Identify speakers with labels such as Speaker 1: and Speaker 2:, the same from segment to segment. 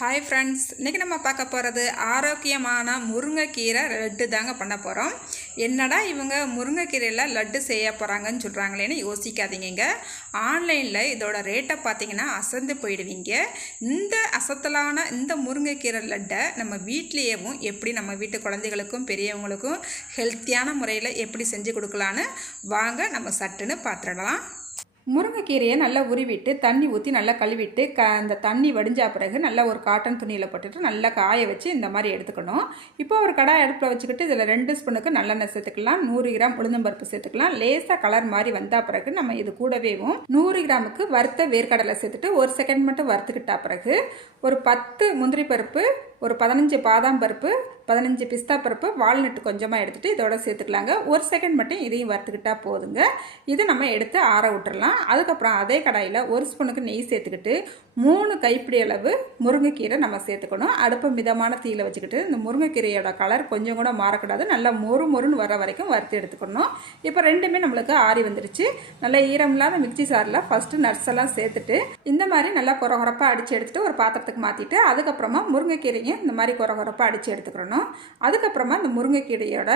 Speaker 1: Hi friends இன்றைக்கி நம்ம பார்க்க போகிறது ஆரோக்கியமான முருங்கைக்கீரை லட்டு தாங்க பண்ண போகிறோம் என்னடா இவங்க முருங்கைக்கீரையில் லட்டு செய்ய போகிறாங்கன்னு சொல்கிறாங்களேன்னு யோசிக்காதீங்க ஆன்லைனில் இதோட ரேட்டை பார்த்தீங்கன்னா அசந்து போயிடுவீங்க. இந்த அசத்தலான இந்த முருங்கைக்கீரை லட்டை நம்ம வீட்லேயேவும் எப்படி நம்ம வீட்டு குழந்தைகளுக்கும் பெரியவங்களுக்கும் ஹெல்த்தியான முறையில் எப்படி செஞ்சு கொடுக்கலான்னு வாங்க நம்ம சட்டுன்னு பார்த்துடலாம். முருங்கைக்கீரையை நல்லா உருவிட்டு தண்ணி ஊற்றி நல்லா கழுவிட்டு க அந்த தண்ணி வடிஞ்சா பிறகு நல்லா ஒரு காட்டன் துணியில் போட்டுட்டு நல்லா காய வச்சு இந்த மாதிரி எடுத்துக்கணும். இப்போ ஒரு கடாய் அடுப்பில் வச்சுக்கிட்டு இதில் ரெண்டு ஸ்பூனுக்கு நல்லெண்ணெய் சேர்த்துக்கலாம் நூறு கிராம் உளுந்தம்பருப்பு சேர்த்துக்கலாம். லேசாக கலர் மாதிரி வந்தால் பிறகு நம்ம இது கூடவேவும் நூறு கிராமுக்கு வறுத்த வேர்க்கடலை சேர்த்துட்டு ஒரு செகண்ட் மட்டும் வறுத்துக்கிட்டா பிறகு ஒரு பத்து முந்திரி பருப்பு ஒரு பதினஞ்சு பாதாம் பருப்பு பதினஞ்சு பிஸ்தா பருப்பு வால்நட்டு கொஞ்சமாக எடுத்துகிட்டு இதோட சேர்த்துக்கலாங்க. ஒரு செகண்ட் மட்டும் இதையும் வறுத்துக்கிட்டால் போதுங்க. இது நம்ம எடுத்து ஆற விட்டுறலாம். அதுக்கப்புறம் அதே கடாயில் ஒரு ஸ்பூனுக்கு நெய் சேர்த்துக்கிட்டு மூணு கைப்பிடி அளவு முருங்கைக்கீரை நம்ம சேர்த்துக்கணும். அடுப்பை மிதமான தீயில் வச்சுக்கிட்டு இந்த முருங்கைக்கீரையோட கலர் கொஞ்சம் கூட மாறக்கூடாது. நல்லா மொறு மொறுன்னு வர வரைக்கும் வறுத்து எடுத்துக்கணும். இப்போ ரெண்டுமே நம்மளுக்கு ஆறி வந்துருச்சு. நல்லா ஈரம் இல்லாத மிக்சி சாரில் ஃபஸ்ட்டு நட்ஸ் எல்லாம் சேர்த்துட்டு இந்த மாதிரி நல்லா குறகுறப்பாக அடித்து எடுத்துகிட்டு ஒரு பாத்திரத்துக்கு மாற்றிட்டு அதுக்கப்புறமா முருங்கைக்கீரையும் இந்த மாதிரி குறகுறப்பாக அடித்து எடுத்துக்கிறணும். அதுக்கப்புறமா இந்த முருங்கைக்கீரையோட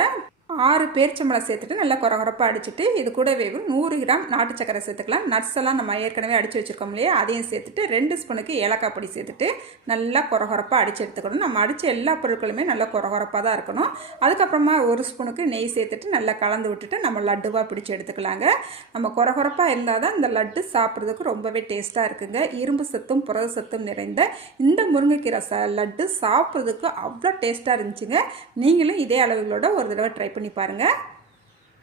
Speaker 1: ஆறு பேரிச்சம்பழம் சேர்த்துட்டு நல்லா குறகுறப்பாக அடிச்சுட்டு இது கூடவே நூறு கிராம் நாட்டு சக்கரை சேர்த்துக்கலாம். நட்ஸ் எல்லாம் நம்ம ஏற்கனவே அடித்து வச்சுருக்கோம் இல்லையா? அதையும் சேர்த்துட்டு ரெண்டு ஸ்பூனுக்கு ஏலக்காய் பொடி சேர்த்துட்டு நல்லா குறகுறப்பாக அடித்து எடுத்துக்கணும். நம்ம அடித்த எல்லா பொருட்களுமே நல்லா குறகுறப்பாக தான் இருக்கணும். அதுக்கப்புறமா ஒரு ஸ்பூனுக்கு நெய் சேர்த்துட்டு நல்லா கலந்து விட்டுட்டு நம்ம லட்டுவாக பிடிச்சி எடுத்துக்கலாங்க. நம்ம குறகுறப்பாக இருந்தால் தான் இந்த லட்டு சாப்பிட்றதுக்கு ரொம்பவே டேஸ்ட்டாக இருக்குங்க. இரும்பு சத்தும் புரத சத்தும் நிறைந்த இந்த முருங்கைக்கீரை ச லட்டு சாப்பிட்றதுக்கு அவ்வளோ டேஸ்ட்டாக இருந்துச்சுங்க. நீங்களும் இதே அளவுகளோட ஒரு தடவை ட்ரை பண்ணி பாருங்கள்